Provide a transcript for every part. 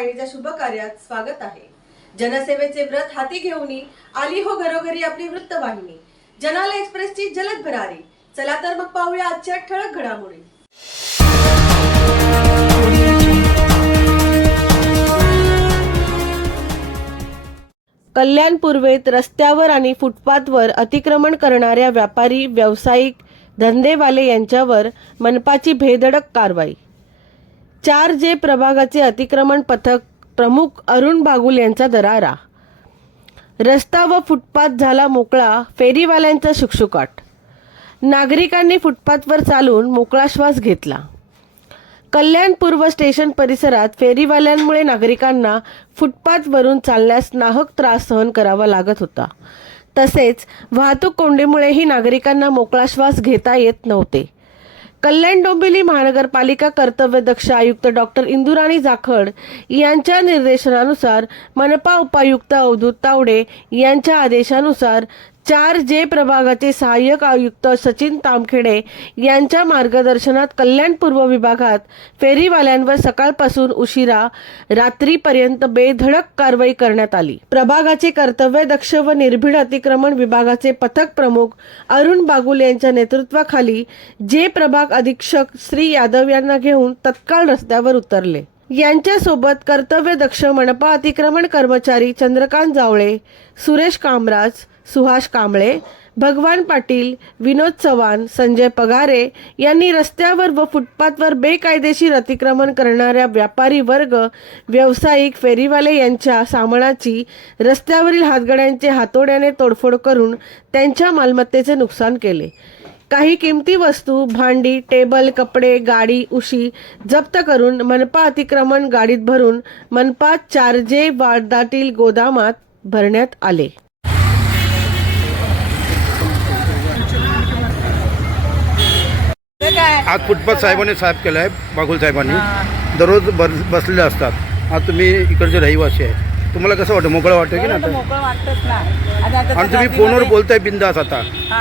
वृत्तवाहिनीच्या शुभ कार्यात स्वागत आहे। जनसेवेचे व्रत हाती घेऊन आली हो घरोघरी आपली वृत्तवाहिनी। जनाला एक्सप्रेसची जलद भरारी। चला तर मग पाहूया आजच्या ठळक घडामोडी। कल्याण पूर्वेत रस्त्यावर आणि फुटपाथवर अतिक्रमण करणाऱ्या व्यापारी, व्यावसायिक, धंदेवाले यांच्यावर मनपाची भेदडक कारवाई। 4J प्रभागाचे अतिक्रमण पथक प्रमुख अरुण बागुल यांचा दरारा। रस्ता व फुटपाथ झाला मोकळा, फेरीवाल्यांचा शुकशुकाट। नागरिकांनी फुटपाथवर चालून मोकळा श्वास घेतला। कल्याण पूर्व स्टेशन परिसरात फेरीवाल्यांमुळे नागरिकांना फुटपाथवरून चालण्यास नाहक त्रास सहन करावा लागत होता। तसेच वाहतूक कोंडीमुळेही नागरिकांना मोकळा श्वास घेता येत नव्हते। कल्याण डोंबिवली महानगरपालिका कर्तव्यदक्ष आयुक्त डॉक्टर इंदुराणी जाखड यांच्या निर्देशनानुसार मनपा उपायुक्त अवधूत तावडे यांच्या आदेशानुसार 4J प्रभागाचे सहाय्यक आयुक्त सचिन तामखेडे यांच्या मार्गदर्शनात कल्याण पूर्व विभागात फेरीवाल्यांवर सकाळपासून उशिरा रात्रीपर्यंत बेधडक कारवाई करण्यात आली। प्रभागाचे कर्तव्यदक्ष व निर्भीड अतिक्रमण विभागाचे पथक प्रमुख अरुण बागुल यांच्या नेतृत्वाखाली जे प्रभाग अधीक्षक श्री यादव यांना घेऊन तत्काळ रस्त्यावर उतरले। यांच्यासोबत कर्तव्यदक्ष मनपा अतिक्रमण कर्मचारी चंद्रकांत जावळे, सुरेश कामराज, सुहास कांबळे, भगवान पाटील, विनोद चव्हाण, संजय पगारे यांनी रस्त्यावर व फुटपाथवर बेकायदेशीर अतिक्रमण करणाऱ्या व्यापारी वर्ग, व्यावसायिक, फेरीवाले यांच्या सामानाची रस्त्यावरील हातगाड्यांचे हातोड्याने तोडफोड करून त्यांच्या मालमत्तेचे नुकसान केले। काही किमती वस्तू, भांडी, टेबल, कपडे, गाडी, उशी जप्त करून मनपा अतिक्रमण गाडीत भरून मनपा 4J वार्डातील गोदामात भरण्यात आले। आज फुटपाथ साहेबांनी साफ केला आहे, बागुल साहेबांनी दररोज बसलेले असतात। आज तुम्ही इकडचे रहिवासी आहे, तुम्हाला कसं वाटतं? मोकळं वाटतं की नाही? मोकळं वाटतंच ना। आणि तुम्ही फोनवर बोलताय बिंदास आता।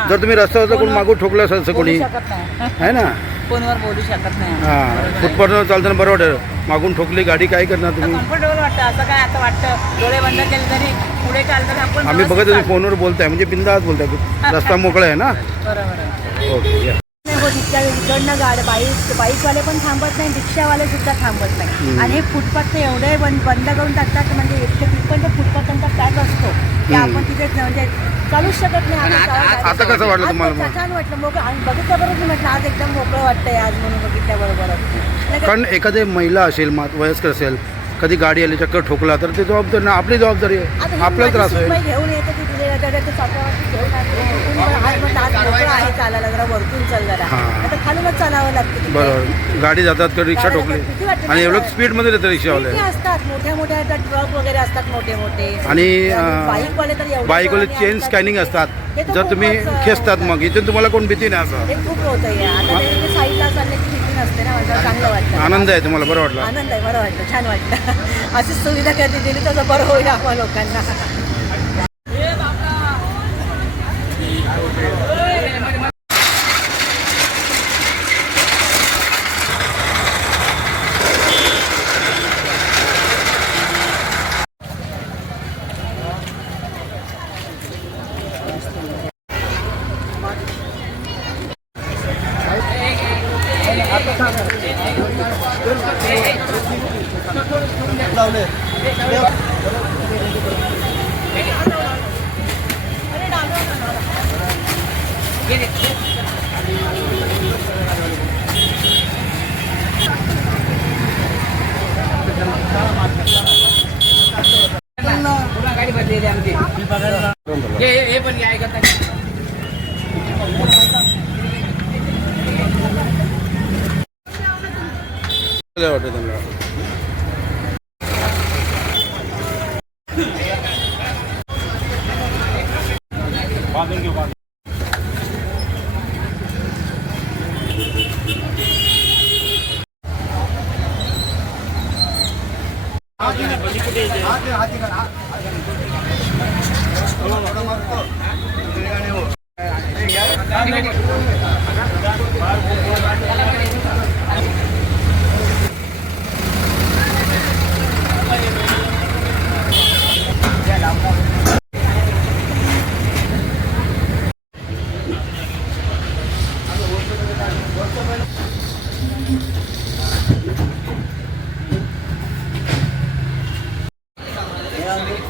जर तुम्ही रस्त्यावर कोण मागून ठोकलं असं कोणी आहे ना, फोनवर बोलू शकत नाही। हां, फुटपाथवर चालताना बरं वाटतं, मागून ठोकली गाडी काय करणार तुम्ही? कम्फर्टेबल वाटतं। असं काय आता वाटतं डोळे बंद केले तरी पुढे चालताना आपण आम्ही बघत तुम्ही फोनवर बोलताय म्हणजे बिंदास बोलताय, रस्ता मोकळा आहे ना। बरोबर। ओके या। इकडनं बाईकवाले पण थांबत नाही, रिक्षावाले सुद्धा थांबत नाही। आणि हे फुटपाथ एवढे बंद करून टाकतात, म्हणजे इतके तिथपर्यंत फुटपाथ त्यांचा पॅक असतो की आपण तिथे म्हणजे चालूच शकत नाही। आता कसं वाटलं तुम्हाला? छान वाटलं, मोकळं बघितल्याबरोबर म्हटलं आज एकदम मोकळं वाटतंय आज म्हणून बघितल्याबरोबर। कारण एखादी महिला असेल, वयस्कर असेल, कधी गाडी आली चक्कर ठोकला तर ते जबाबदारी ना, आपली जबाबदारी आहे, आपला त्रास आहे। घेऊन येते की तिथे घेऊन आहे चालायला, जरा वरतून चाल जरा, आता खालूनच चालावं लागतं। बरोबर, गाडी जातात तर रिक्षा ठोकली आणि एवढं स्पीडमध्ये येतं रिक्षावाले असतात, मोठ्या ट्रक वगैरे असतात मोठे मोठे, आणि बाईकवाले तर बाईकवाले चेन स्कॅनिंग असतात। जर तुम्ही खेचतात मग इथून तुम्हाला कोण भीती नाही असं? हे खूप होतं आता साईडला चालण्याची भीती नसते ना, म्हणजे चांगलं वाटतं। आनंद आहे तुम्हाला? बरं वाटलं? आनंद आहे, बरं वाटतं, छान वाटतं। अशीच सुविधा कधी दिली तर बरं होईल आम्हा लोकांना। गाडी बदलेली आमची हे पण आहे का? वाटतं तुम्हाला? चांगली